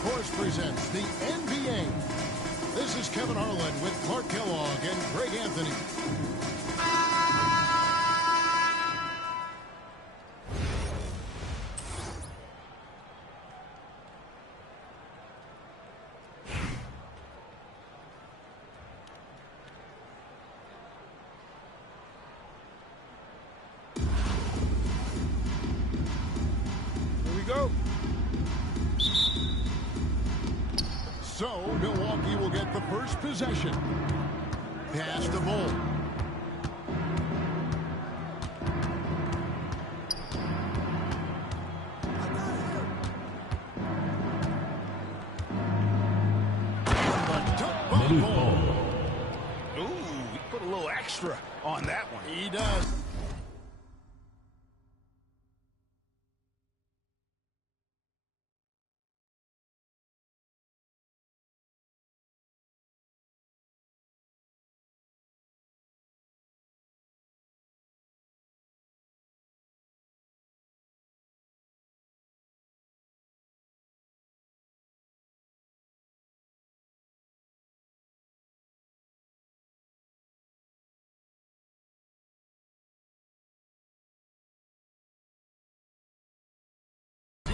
Sports presents the NBA. This is Kevin Harlan with Clark Kellogg and Greg Anthony. Here we go. So, Milwaukee will get the first possession. Pass the ball. Ooh, he put a little extra on that one. He does.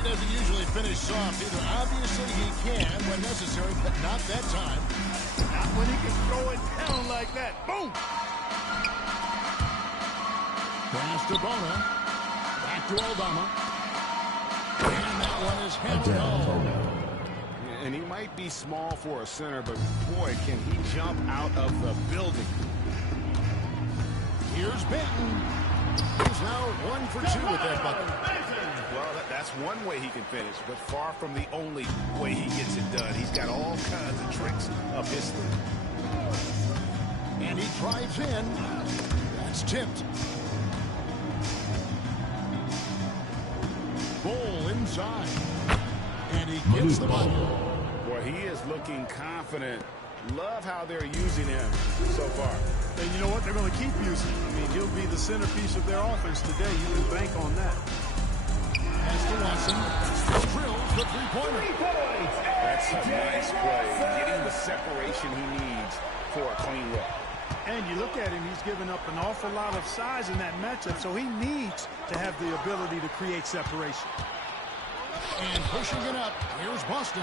Doesn't usually finish soft either. Obviously he can when necessary, but not that time. Not when he can throw it down like that. Boom! Pass to Bona. Back to Aldama. And that one is hammered home. And he might be small for a center, but boy, can he jump out of the building. Here's Benton. He's now 1 for 2 with that bucket. Well, that's one way he can finish, but far from the only way he gets it done. He's got all kinds of tricks up his sleeve. And he drives in. That's tipped. Ball inside. And he gets the ball. Boy, he is looking confident. Love how they're using him so far. And you know what? They're going to keep using him. I mean, he'll be the centerpiece of their offense today. You can bank on that. Pass to Watson. Drills the three-pointer. That's a nice play. Getting the separation he needs for a clean look. And you look at him, he's given up an awful lot of size in that matchup, so he needs to have the ability to create separation. And pushing it up, here's Boston.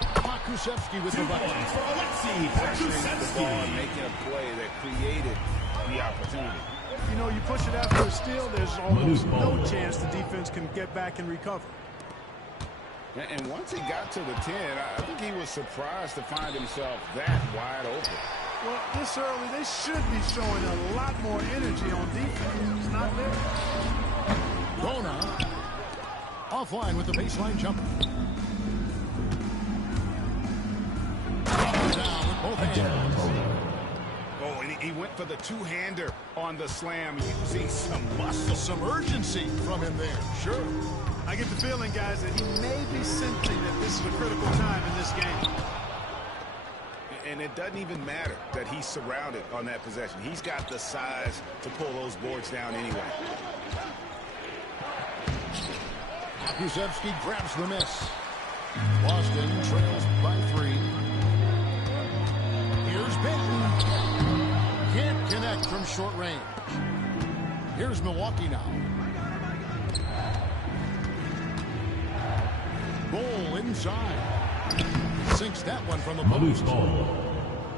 Pokusevski with the bucket. Pressuring the ball and making a play that created the opportunity. You know, you push it after a steal, there's almost no chance the defense can get back and recover. And once he got to the 10, I think he was surprised to find himself that wide open. Well, this early, they should be showing a lot more energy on defense. It's not there. Bona offline with the baseline jumper. Down with both hands. Oh, and he went for the two-hander on the slam, using some muscle. Some urgency from him there. Sure. I get the feeling, guys, that he may be sensing that this is a critical time in this game. And it doesn't even matter that he's surrounded on that possession. He's got the size to pull those boards down anyway. Pokusevski grabs the miss. Boston trails by 3. Here's Benton. Can't connect from short range. Here's Milwaukee now. Bull inside. Sinks that one from the post.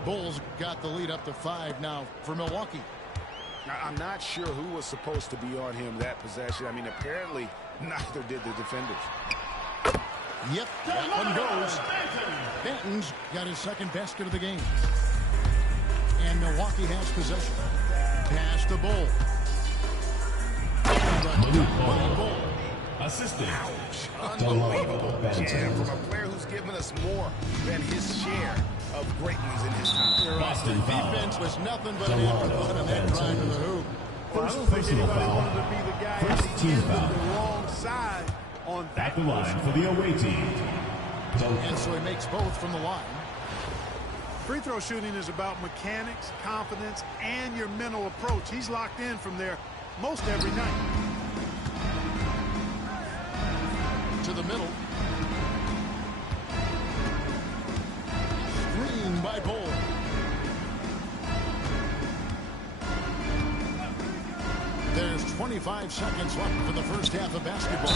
Bulls got the lead up to 5 now for Milwaukee. Now, I'm not sure who was supposed to be on him that possession. I mean, apparently neither did the defenders. Yep, that one goes. Benton's got his second basket of the game. And Milwaukee has possession. Pass to Bull. Bull. Assistant. Unbelievable jam from a player who's given us more than his share of great ones in his time. Boston Defense was nothing but an afterthought on that drive to the hoop. Well, I don't think anybody wanted to be the guy at First the team end foul. of the wrong side on that. At the line for the away team. And so he makes both from the line. Free throw shooting is about mechanics, confidence, and your mental approach. He's locked in from there most every night. To the middle. 25 seconds left for the first half of basketball.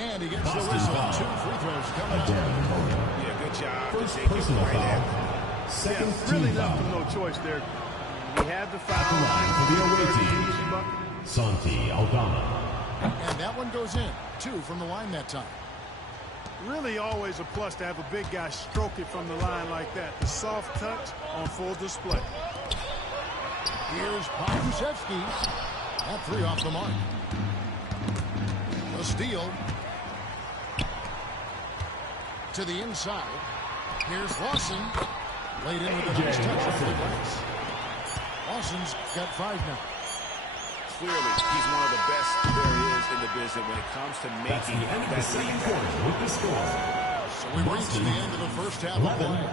And he gets the whistle. 2 free throws coming up. Yeah, good job. First personal foul. Second Really team left foul. him no choice there. He had the foul. Line for the away team. Santi Aldama. And that one goes in. 2 from the line that time. Really always a plus to have a big guy stroke it from the line like that. The soft touch on full display. Here's Pokusevski. That 3 off the mark. A steal. To the inside. Here's Lawson. Laid in with a nice touch off the glass. Lawson's got 5 now. Clearly, he's one of the best there is in the business when it comes to That's the making end of the that second lead. quarter with the score. So we reach the end of the first half of 11. play.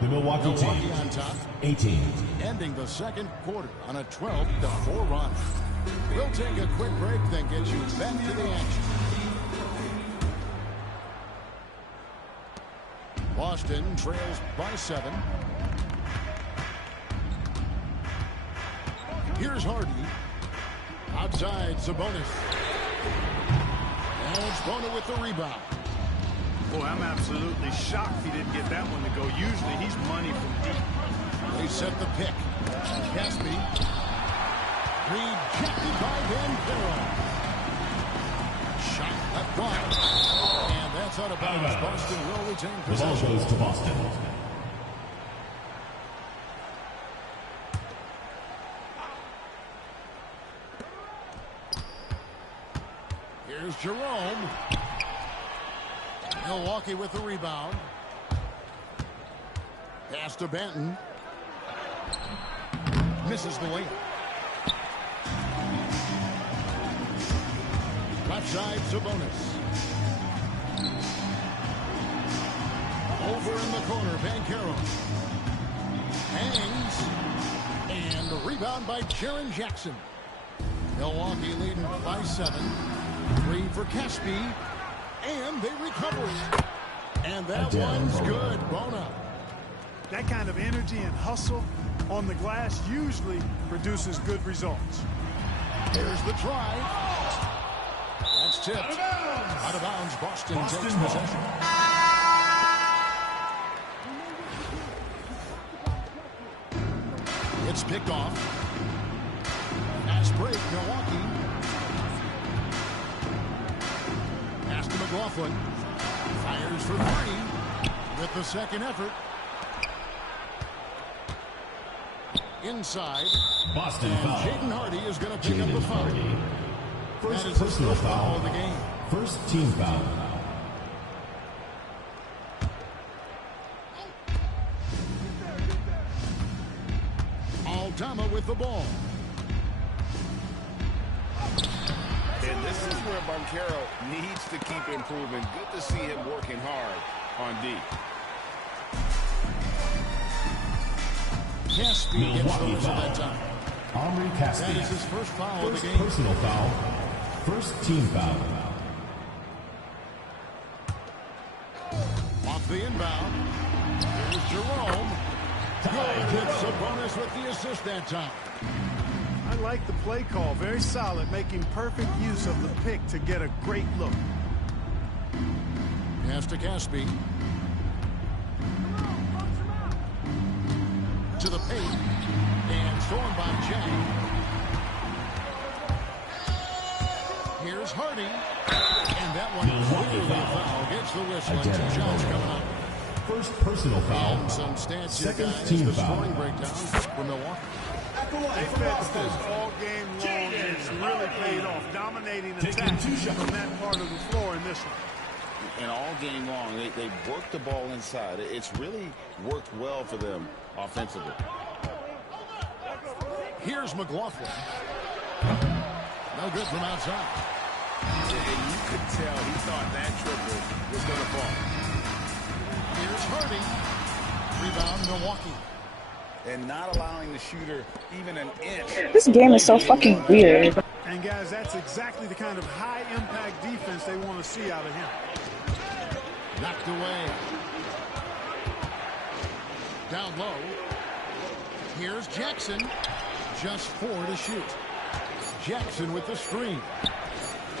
The Milwaukee Milwaukee team. on top, 18. ending the second quarter on a 12-4 run. We'll take a quick break, then get you back to the action. Boston trails by 7. Here's Hardy. Outside, Sabonis. And it's Bona with the rebound. Boy, I'm absolutely shocked he didn't get that one to go. Usually he's money from deep. They set the pick. Caspi. Rejected by Van Carroll. Shot left wide. And that's out of bounds. Boston will retain The ball possession. goes to Boston. Here's Jerome. Milwaukee with the rebound. Pass to Benton. Misses the layup. Left side, Sabonis. Over in the corner, Banchero. Hangs. And the rebound by Jaren Jackson. Milwaukee leading by 7. 3 for Caspi. And they recover it. And that one's good. Bona. That kind of energy and hustle on the glass usually produces good results. Here's the drive. That's tipped. Out of bounds. Boston takes possession. It's picked off. Fast break, Milwaukee. Pass to McLaughlin. Fires for 3 with the second effort. Inside. Boston And foul. Jaden Hardy is going to pick up the Jaden foul. Hardy. That First is his personal first foul foul. of the game. First team foul. Aldama with the ball. And this is where Banchero needs to keep improving. Good to see him working hard on D. Caspi gets the Milwaukee whistle foul. that time. Omri That Caspi. is his first foul of First the game. personal foul. First team foul. Off the inbound. Here's Jerome. Good. It's Sabonis with the assist that time. I like the play call. Very solid, making perfect use of the pick to get a great look. Pass to Caspi. To the paint. And stormed by Jang. Here's Hardy. And that one clearly a foul. Gets the whistle. And 2 shots coming up. First personal foul. And some stats here, Second guys. team The foul. scoring breakdown for Milwaukee. They fed this all game long, and it's really paid off. Dominating Taking attack 2 shots. from that part of the floor in this one. And all game long, they worked the ball inside. It's really worked well for them offensively. Here's McLaughlin. No good from outside. And you could tell he thought that triple was going to fall. Here's Hardy. Rebound, Milwaukee. And not allowing the shooter even an inch. This game is so fucking weird. And guys, that's exactly the kind of high-impact defense they want to see out of him. Knocked away. Down low. Here's Jackson. Just 4 to shoot. Jackson with the screen.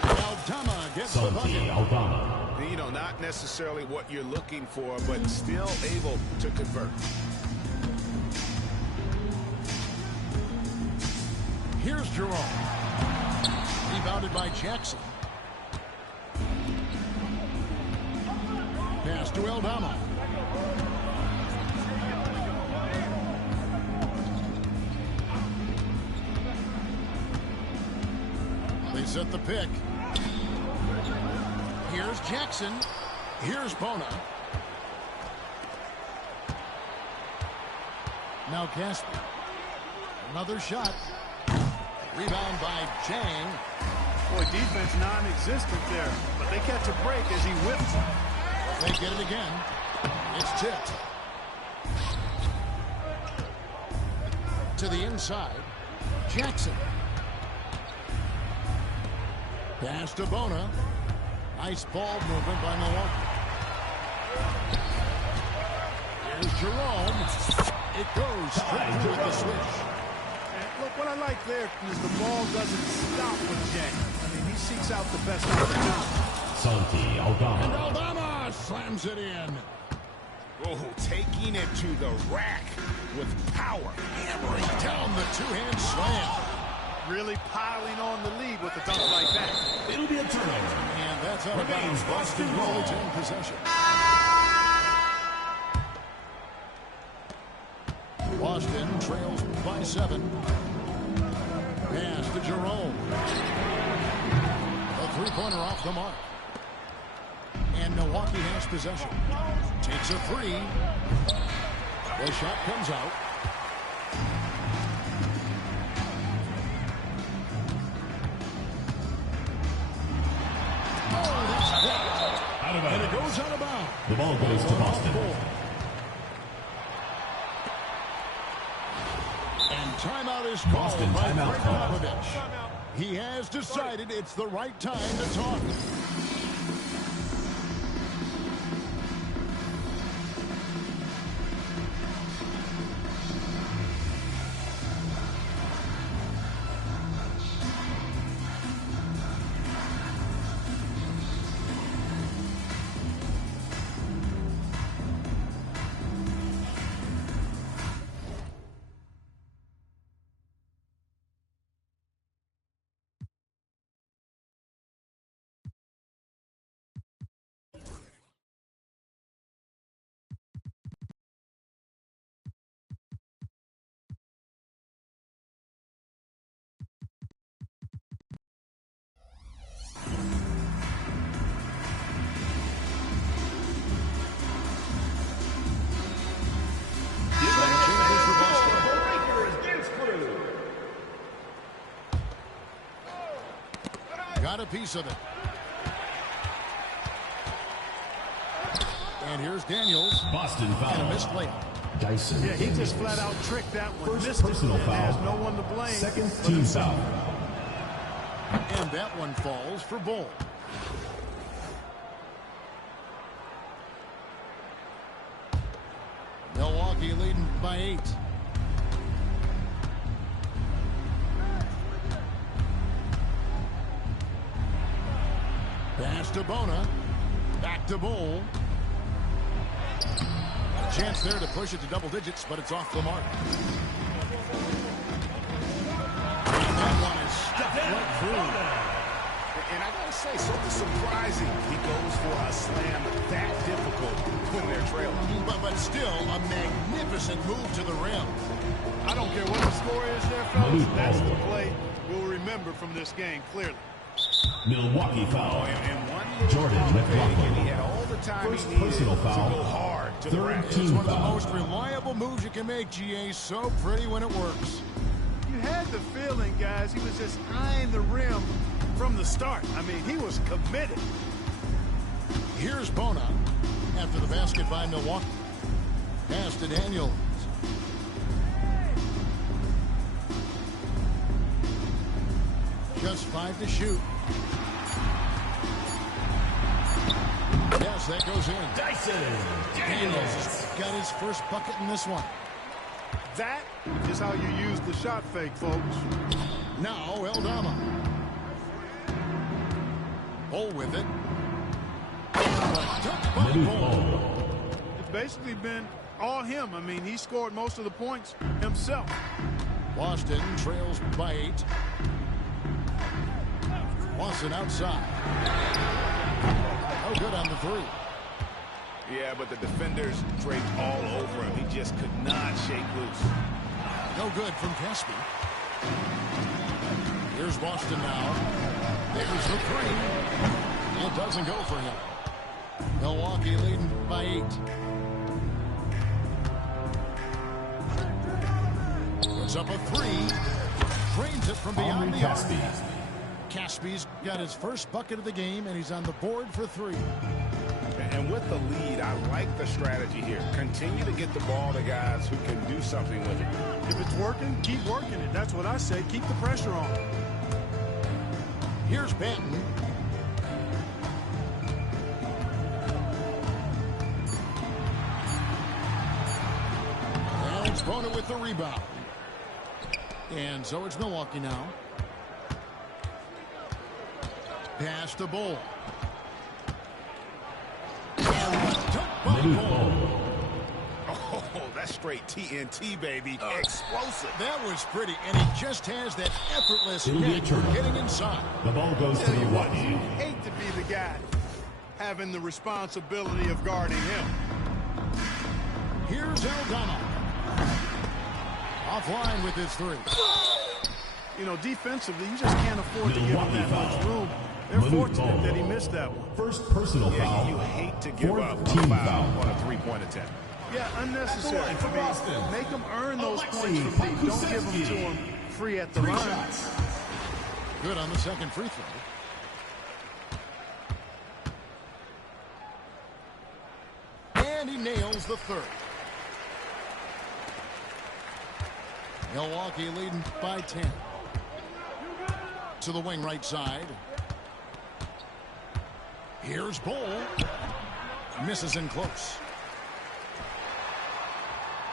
Aldama gets the Santi bucket. Aldama. You know, not necessarily what you're looking for, but still able to convert. Here's Jerome. Rebounded by Jackson. Pass to Aldama. They set the pick. Here's Jackson. Here's Bona. Now Casper. Another shot. Rebound by Chang. Boy, defense non-existent there, but they catch a break as he whips it. They get it again. It's tipped. To the inside. Jackson. Pass to Bona. Nice ball movement by Milwaukee. Here's Jerome. It goes straight through with the switch. And look, what I like there is the ball doesn't stop with Jang. I mean, he seeks out the best opportunity. Santi And Aldama. Aldama slams it in. Oh, taking it to the rack with power. Hammering down the two-hand slam. Really piling on the lead with a dunk like that. It'll be a turnover. And that's out of Remains bounds. Boston Boston will ball. retain possession. Boston trails by 7. Pass to Jerome. A three-pointer off the mark. And Milwaukee has possession. Takes a three. The shot comes out. Oh, that's blocked. Out of And it bounds. goes out of bounds. The ball goes to Boston. And timeout is called Boston by timeout Greg called. Popovich. He has decided it's the right time to talk. Got a piece of it. And here's Daniels. Boston And a foul. missed layup. Dyson. Yeah, he just flat out tricked that one. First Missed it, personal and foul. Has no one to blame. Second but team himself. foul. And that one falls for Bull. Milwaukee leading by 8. Pass to Bona. Back to Bull. Chance there to push it to double digits, but it's off the mark. And that one is stuck right through. And I gotta say, something surprising. He goes for a slam that difficult when they're trailing. But still, a magnificent move to the rim. I don't care what the score is there, fellas. Malik That's the Ball. play we'll remember from this game, clearly. Milwaukee foul. And one little Jordan pump fake, McLaughlin. and he had all the time First he needed personal to foul. go hard to the Third rack. It's team one of the foul. most reliable moves you can make, GA. So pretty when it works. You had the feeling, guys, he was just eyeing the rim from the start. I mean, he was committed. Here's Bona after the basket by Milwaukee. Pass to Daniels. Just 5 to shoot. Yes, that goes in. Dyson. Daniels has got his first bucket in this one. That is how you use the shot fake, folks. Now Eldama. Ball with it. Dunked by Ball. It's basically been all him. I mean, he scored most of the points himself. Boston trails by 8. Boston outside. No good on the 3. Yeah, but the defenders draped all over him. He just could not shake loose. No good from Caspi. Here's Boston now. There's the 3. It doesn't go for him. Milwaukee leading by 8. Puts up a 3. Frames it from beyond the arc. Caspi's got his first bucket of the game, and he's on the board for 3. And with the lead, I like the strategy here. Continue to get the ball to guys who can do something with it. If it's working, keep working it. That's what I say. Keep the pressure on. Here's Banton. And it's Bona with the rebound. And so it's Milwaukee now. Pass to Bull. Oh, that's straight TNT, baby. Explosive. That was pretty, and he just has that effortless net for getting inside. The ball goes to Milwaukee. You hate to be the guy having the responsibility of guarding him. Here's Eldama. Offline with his 3. You know, defensively, you just can't afford to give him that much room. They're fortunate that he missed that one. First personal foul. You hate to give up a Team foul foul. on a 3-point attempt. Yeah, unnecessary. For Boston. Make them earn those Alexei points from deep. Don't give them Pokusevski. to them free at the 3 line. shots. Good on the second free throw. And he nails the 3rd. Milwaukee leading by 10. To the wing right side. Here's Bull. Misses in close.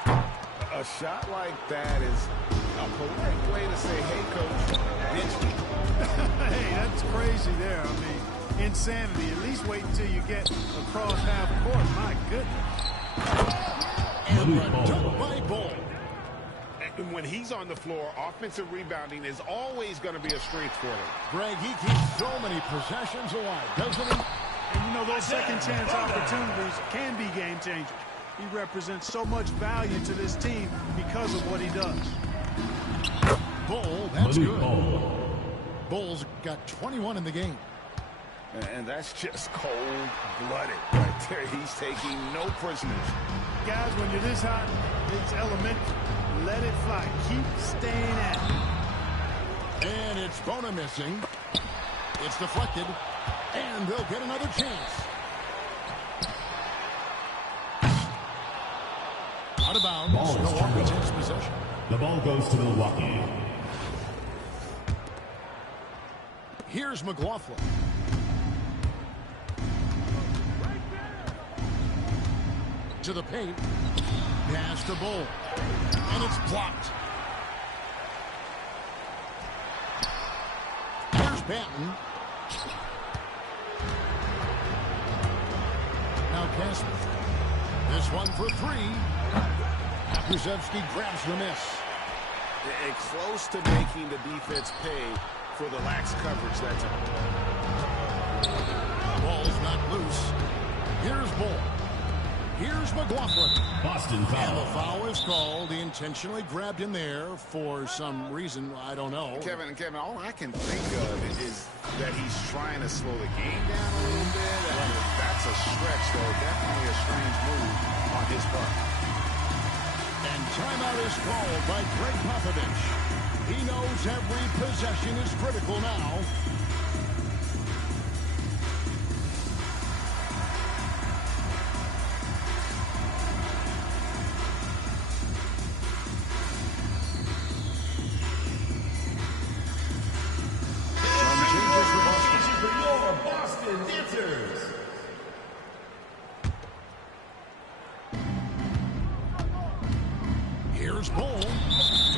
A shot like that is a polite way to say, hey, coach, ditch me. Hey, that's crazy there. I mean, insanity. At least wait until you get across half court. My goodness. And a dunk by Bull. And when he's on the floor, offensive rebounding is always going to be a strength for him. Greg, he keeps so many possessions alive, doesn't he? And you know, those second chance opportunities can be game changers. He represents so much value to this team because of what he does. Bull, that's good. Bull's got 21 in the game. And that's just cold-blooded right there. He's taking no prisoners. Guys, when you're this hot, it's elementary. Let it fly. Keep staying at it. And it's Bona missing. It's deflected. And they'll get another chance. Out of bounds. Milwaukee takes possession. The ball goes to Milwaukee. Here's McLaughlin. To the paint. Pass to Bull. And it's blocked. Here's Banton. Now Casper. This one for 3. Pokusevski grabs the miss. And close to making the defense pay for the lax coverage that time. Ball's not loose. Here's Bull. Here's McLaughlin. Boston And the foul. foul is called. He intentionally grabbed in there for some reason. I don't know. Kevin, all I can think of is that he's trying to slow the game down a little bit. And that's a stretch, though. Definitely a strange move on his part. And timeout is called by Greg Popovich. He knows every possession is critical now. Here's Bull.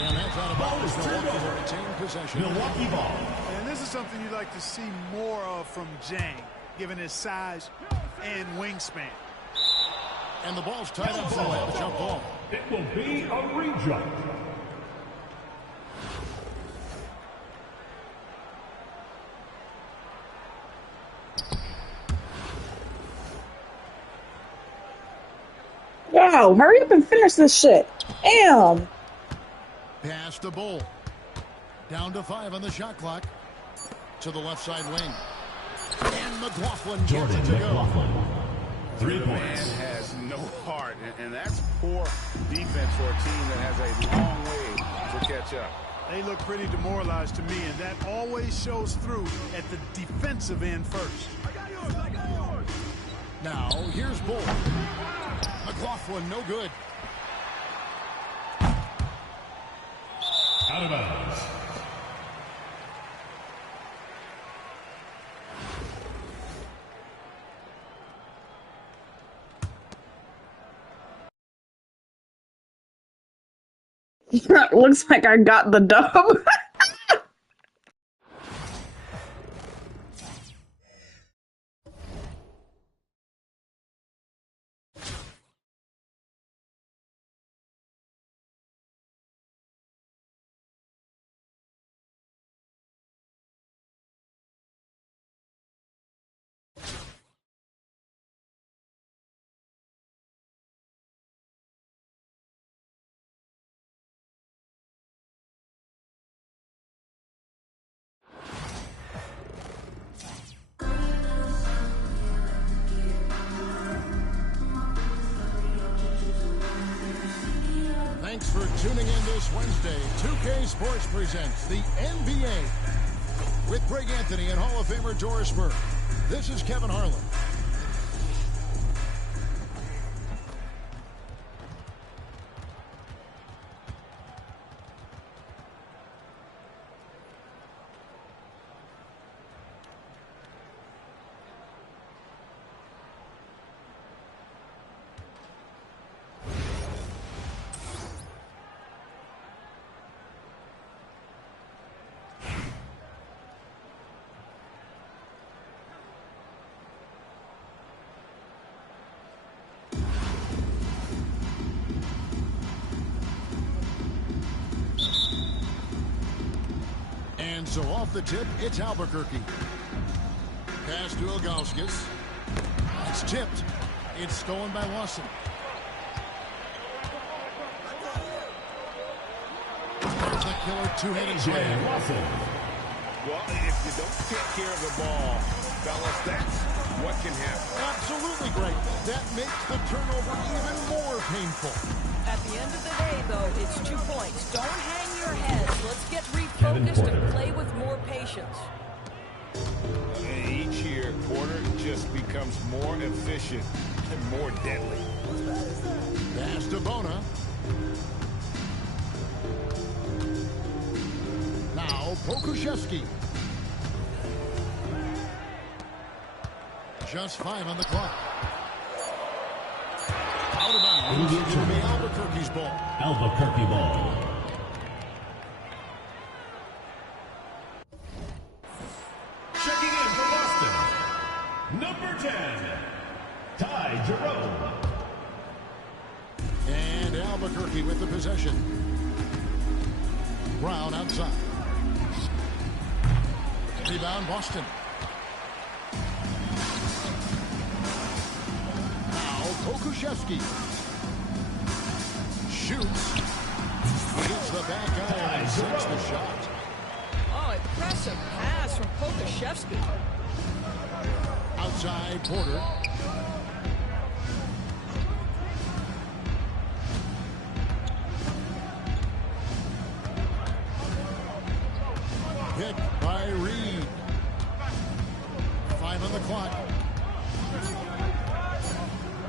And that's out of bounds. Milwaukee will retain possession. Milwaukee ball. And this is something you'd like to see more of from Jang, given his size and wingspan. And the ball's tied up, so we'll have a jump ball. It will be a rejump. Wow, hurry up and finish this shit. Damn. Pass to Bull. Down to 5 on the shot clock. To the left side wing. And McLaughlin gets it to go. 3 The points. man has no heart, and that's poor defense for a team that has a long way to catch up. They look pretty demoralized to me, and that always shows through at the defensive end first. I got yours. Now, here's Bull. McLaughlin, no good. Out of bounds. Looks like I got the dub. Thanks for tuning in this Wednesday. 2K Sports presents the NBA with Greg Anthony and Hall of Famer Doris Burke. This is Kevin Harlan. And so off the tip, it's Albuquerque. Pass to Ilgauskas. It's tipped. It's stolen by Lawson. There's the killer two-handed slam. Well, if you don't take care of the ball, fellas, that's what can happen. Absolutely great. That makes the turnover even more painful. At the end of the day, though, it's 2 points. Don't hang your heads. Let's get refocused and play with more patience. And each year, Porter just becomes more efficient and more deadly. Pass to Bona. Now, Pokusevski. Just 5 on the clock. Out of bounds. It will be Albuquerque's ball. Albuquerque ball. Checking in for Boston, number 10, Ty Jerome. And Albuquerque with the possession. Brown outside. Rebound, Boston. Now, Pokusevski. Shoots. Hits the back iron and sinks the shot. Oh, impressive pass from Pokusevski. Outside, Porter. Hit by Reed. 5 on the clock.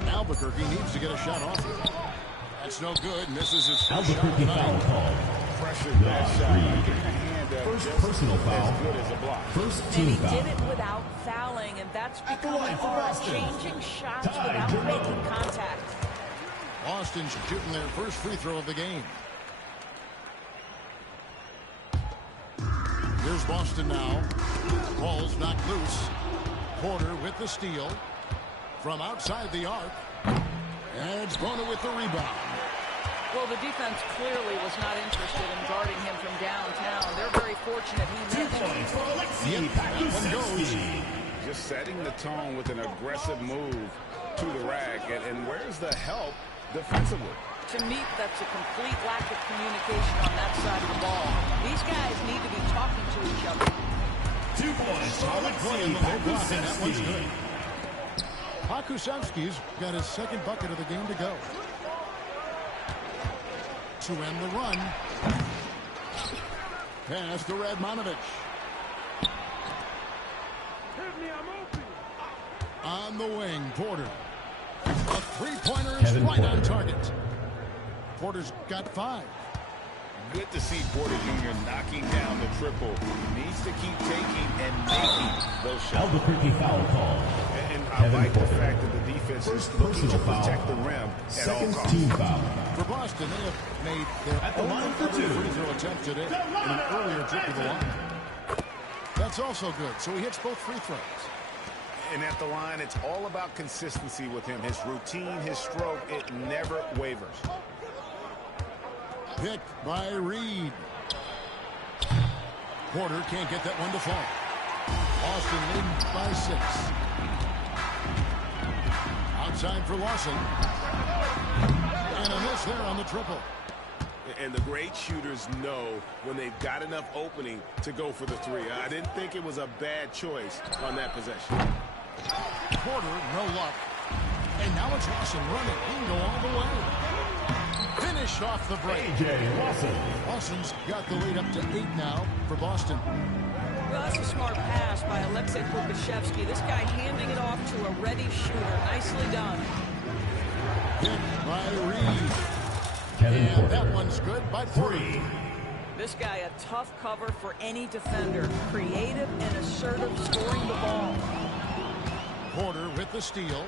Albuquerque needs to get a shot off it. That's no good. Misses his first Albuquerque shot foul tonight. call. Pressure that shot. Reed. Getting a hand up First just personal foul. as good as a block. First And team he foul. did it without fouling, and that's At the become line an for art, Boston. changing shots Ty without Jerome. making contact. Boston shooting their first free throw of the game. Here's Boston now. Ball's knocked loose. Porter with the steal. From outside the arc. And it's Bona with the rebound. Well, the defense clearly was not interested in guarding him from downtown. They're very fortunate he missed. Yep, that one goes. Just setting the tone with an aggressive move to the rack. And where's the help defensively? To me, that's a complete lack of communication on that side of the ball. These guys need to be talking to each other. 2 points. Solid play in the low block, and that one's good. Pakusevski's got his second bucket of the game to go. To end the run. Pass to Radmanovich. On the wing, Porter. A three-pointer is Kevin right Porter. on target. Porter's got 5. Good to see Porter Jr. knocking down the triple. He needs to keep taking and making those shots. Albuquerque foul call. And I Kevin like the Porter. fact that the defense is First looking to personal foul. protect the rim at all Second costs. team foul. For Boston, they have made their At the only line for other 2. free throw attempt today in an earlier trip to the line. That's also good, so he hits both free throws. And at the line, it's all about consistency with him. His routine, his stroke, it never wavers. Picked by Reed. Porter can't get that one to fall. Boston leading by 6. Outside for Lawson. And a miss there on the triple. And the great shooters know when they've got enough opening to go for the three. I didn't think it was a bad choice on that possession. Porter, no luck. And now it's Lawson running. He can go all the way. Finished off the break. A.J. Lawson. Lawson's got the lead up to 8 now for Boston. Well, that's a smart pass by Aleksej Pokusevski. This guy handing it off to a ready shooter. Nicely done. Picked by Reed. Kevin And Porter. that one's good by Porter. This guy a tough cover for any defender. Creative and assertive scoring the ball. Porter with the steal.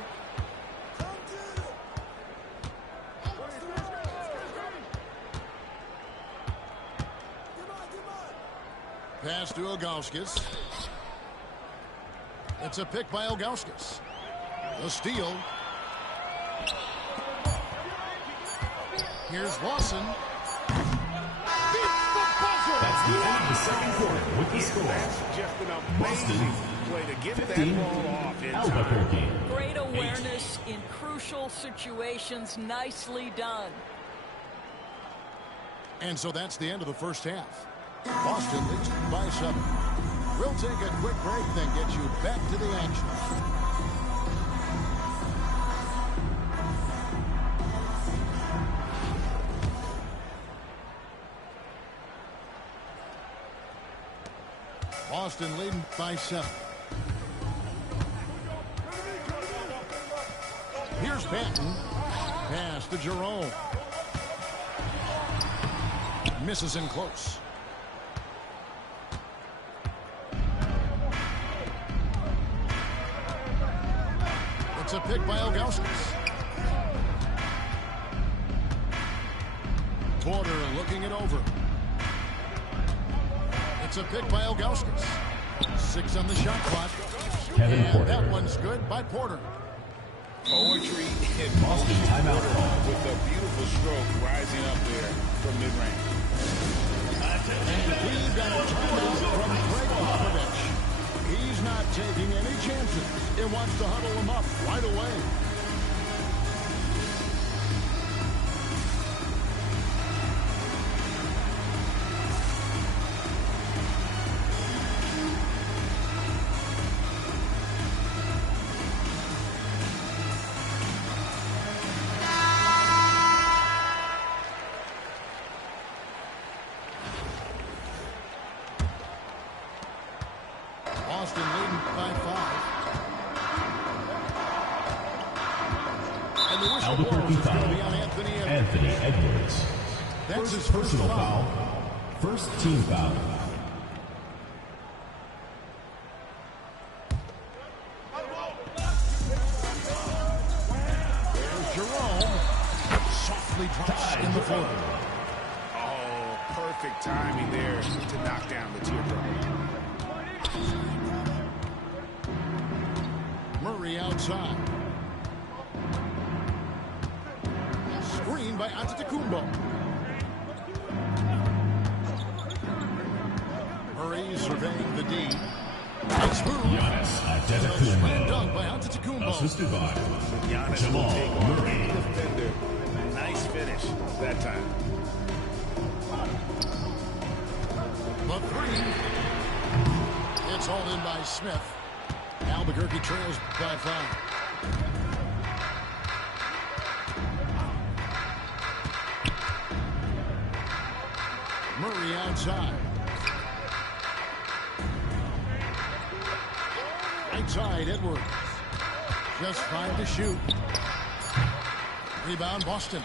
Pass to Ilgauskas. It's a pick by Ilgauskas. The steal. Here's Lawson. Beats the buzzer. That's the end of the second quarter with the score. That's just an Boston, amazing play to get 15, that ball off in time. Albuquerque. Great awareness in crucial situations. Nicely done. And so that's the end of the first half. Boston leads by 7. We'll take a quick break, then get you back to the action. Boston leading by 7. Here's Banton. Pass to Jerome. Misses in close. It's a pick by Ilgauskas. Porter looking it over. It's a pick by Ilgauskas. 6 on the shot clock. Kevin And Porter. that one's good by Porter. Poetry in Boston timeout call. with a beautiful stroke rising up there from mid-range. And we got a timeout from Greg Popovich. He's not taking any chances. He wants to huddle them up right away. Boston leading by 5. And the whistle blows. Albuquerque It's going to foul. be on Anthony Edwards. Anthony Edwards. That's his First first personal foul. foul. First team foul. There's Jerome. Softly drops in the floor. perfect timing there to knock down the teardrop. Murray outside. Screen by Antetokounmpo. Murray surveying the D. Nice move. Giannis Slam dunk by Antetokounmpo. Antetokounmpo. Assisted by Giannis Jamal will take on Murray. any defender. Nice finish that time. The three. It's hauled in by Smith. Albuquerque trails by 5. Murray outside. Right side, Edwards. Just 5 to shoot. Rebound, Boston.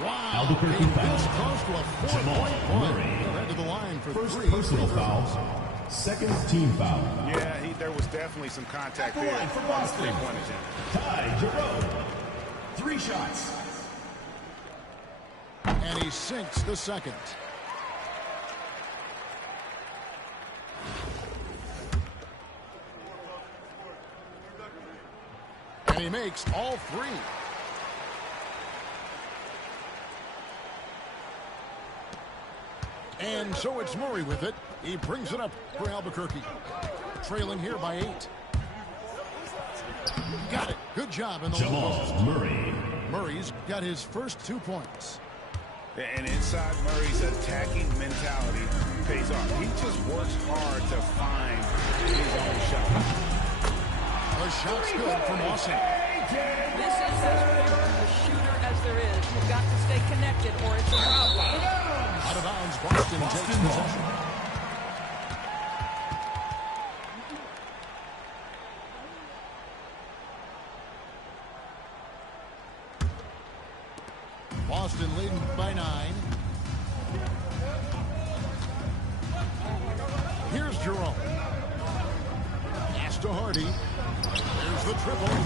Wow. Albuquerque This foul. close to a 4-point Jamal point. Murray. Right to the line for First 3. personal foul. Second team foul. Yeah, there was definitely some contact there on the three-point attempt. Ty Jerome. 3 shots. And he sinks the second. And he makes all 3. And so it's Murray with it. He brings it up for Albuquerque. Trailing here by 8. Got it. Good job in the Jamal post. Murray. Murray's got his first 2 points. And inside Murray's attacking mentality pays off. He just works hard to find his own shot. The shot's good from Lawson. This is as pure a shooter as there is. You've got to stay connected or it's a problem. Out of bounds, Boston takes possession. Boston leading by 9. Here's Jerome. Pass to Hardy. There's the triple.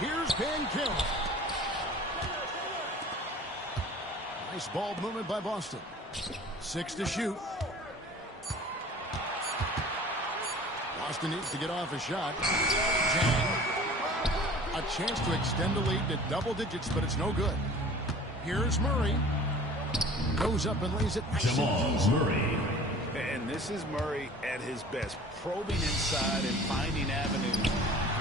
Here's Van Kim. Nice ball movement by Boston. 6 to shoot. Boston needs to get off a shot. Jang. A chance to extend the lead to double digits, but it's no good. Here's Murray. Goes up and lays it. Jamal Murray. And this is Murray at his best, probing inside and finding avenues to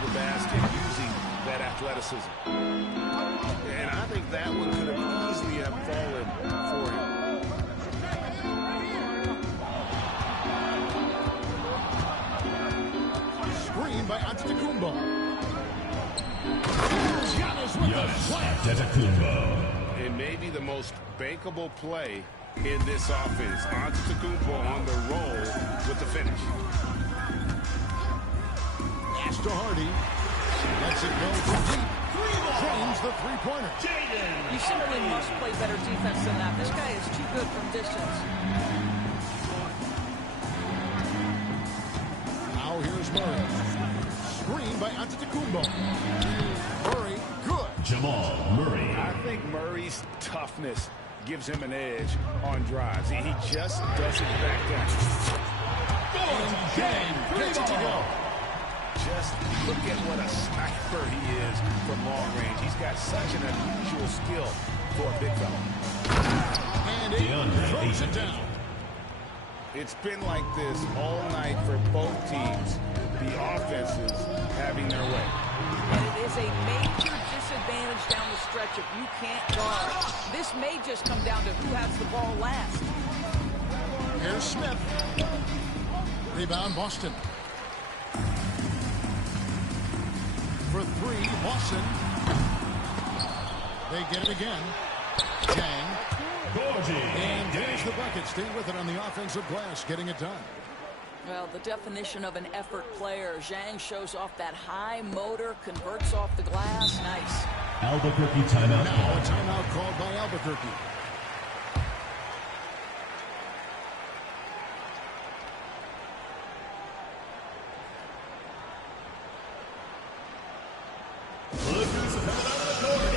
the basket using that athleticism. And I think that one could have easily have fallen for him. Screen by Antetokounmpo. Giannis with the Giannis slam. Antetokounmpo. It may be the most bankable play in this offense. Antetokounmpo on the roll with the finish. Pass to Hardy. Lets it go from deep. Drains the three-pointer. You simply must play better defense than that. This guy is too good from distance. Now here's Murray. Screen by Antetokounmpo. Murray, good. Jamal Murray. I think Murray's toughness gives him an edge on drives. He just doesn't back down. And Jang gets it to go. Just look at what a sniper he is from long range. He's got such an unusual skill for a big fella. And it throws it down. It's been like this all night for both teams. The offenses having their way. And it is a major disadvantage down the stretch if you can't guard. This may just come down to who has the ball last. Here's Smith. Rebound, Boston. For 3, Boston. They get it again. Jang. And there's the bucket. Staying with it on the offensive glass, getting it done. Well, the definition of an effort player. Zhang shows off that high motor, converts off the glass. Nice. Albuquerque timeout. Now a timeout called by Albuquerque. Clippers coming out of the court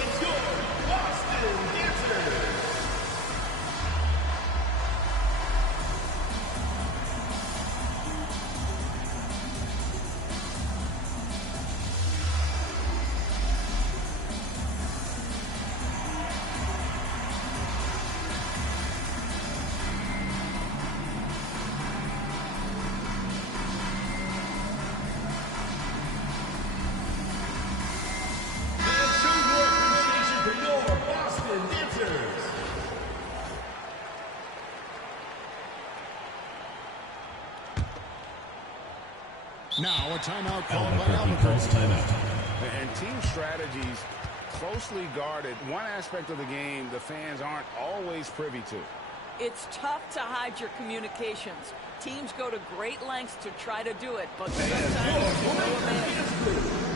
Now a timeout called by Albuquerque calls Albuquerque. timeout. And team strategies closely guarded. One aspect of the game the fans aren't always privy to. It's tough to hide your communications. Teams go to great lengths to try to do it, but sometimes it's no avail.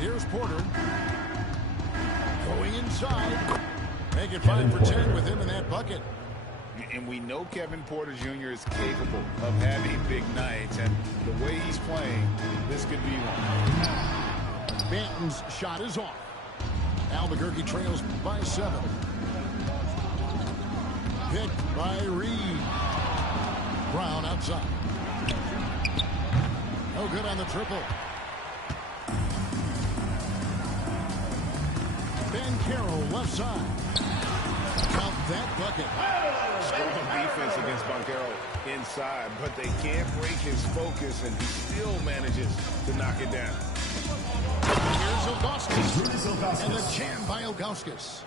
Here's Porter. Going inside. Make it 5 for 10 with him in that bucket. And we know Kevin Porter Jr. is capable of having big nights. And the way he's playing, this could be one. Banton's shot is off. Albuquerque trails by 7. Picked by Reed. Brown outside. No good on the triple. Banchero left side. Count that bucket. Strong defense against Banchero inside, but they can't break his focus, and he still manages to knock it down. Here's Ilgauskas. And a jam by Ilgauskas.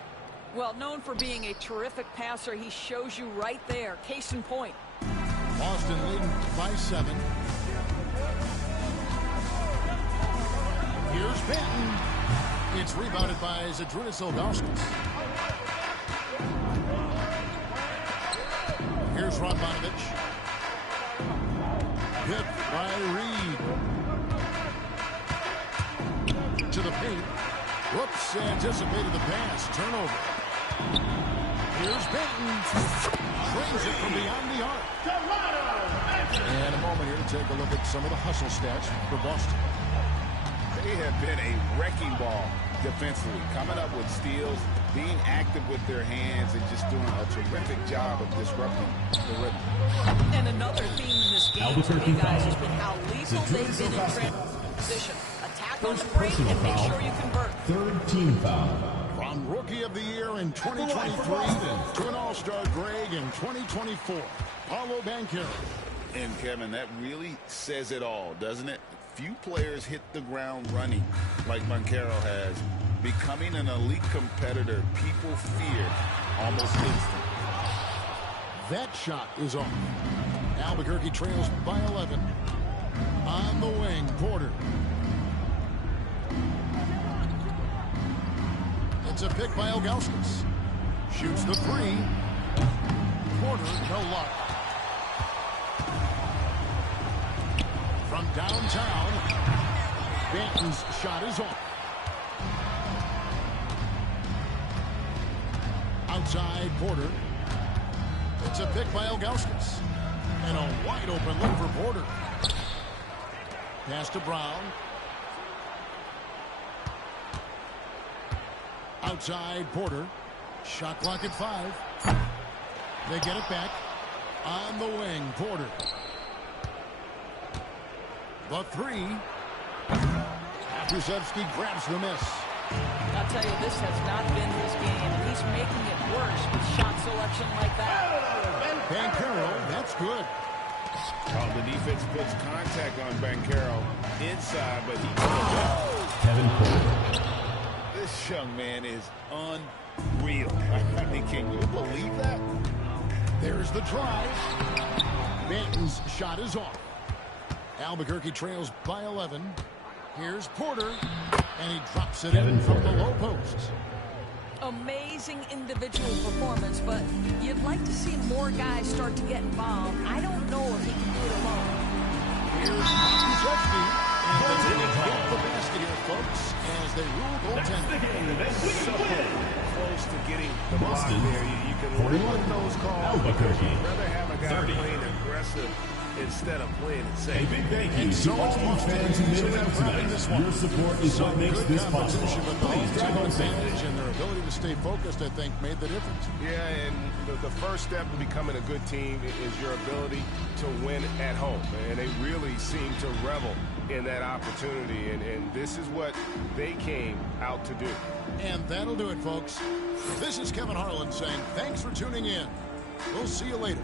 Well, known for being a terrific passer, he shows you right there. Case in point. Boston leading by 7. Here's Banton. It's rebounded by Zydrunas Ilgauskas. Here's Radmanovich. Hit by Reed. To the paint. Whoops, anticipated the pass. Turnover. Here's Banton. Trains it from beyond the arc. And a moment here to take a look at some of the hustle stats for Boston. They have been a wrecking ball defensively, coming up with steals, being active with their hands, and just doing a terrific job of disrupting the rhythm. And another theme in this game today, guys, has been how lethal they've been in transition. Attack on the break and make sure you convert. Third team foul. From Rookie of the Year in 2023 to an All-Star Greg in 2024, Paolo Banchero. And, Kevin, that really says it all, doesn't it? Few players hit the ground running like Banchero has. Becoming an elite competitor, people fear almost instant. That shot is off. Albuquerque trails by 11. On the wing, Porter. It's a pick by Ilgauskas. Shoots the 3. Porter, no luck. From downtown, Banton's shot is off. Outside, Porter. It's a pick by Ilgauskas. And a wide open look for Porter. Pass to Brown. Outside, Porter. Shot clock at 5. They get it back. On the wing, Porter. The 3. Krzyzewski grabs the miss. I'll tell you, this has not been his game, and he's making it worse with shot selection like that. Banchero, that's good. Oh, the defense puts contact on Banchero inside, but he Kevin Porter. This young man is unreal. I mean, can you believe that? There's the drive. Banton's shot is off. Albuquerque trails by 11. Here's Porter, and he drops it in from the low post. Amazing individual performance, but you'd like to see more guys start to get involved. I don't know if he can do it alone. Here's Krzyzewski, and they didn't get the basket here, folks, as they rule goaltending. close to getting the block Boston, there. You can live 41. with those calls. Albuquerque, You'd rather have a guy 30. playing aggressive instead of playing it A safe. big thank you to all you fans who made it out tonight. Your support is what makes this possible. Please drive home safe. And their ability to stay focused, I think, made the difference. Yeah, and the first step to becoming a good team is your ability to win at home. And they really seem to revel in that opportunity. And this is what they came out to do. And that'll do it, folks. This is Kevin Harlan saying thanks for tuning in. We'll see you later.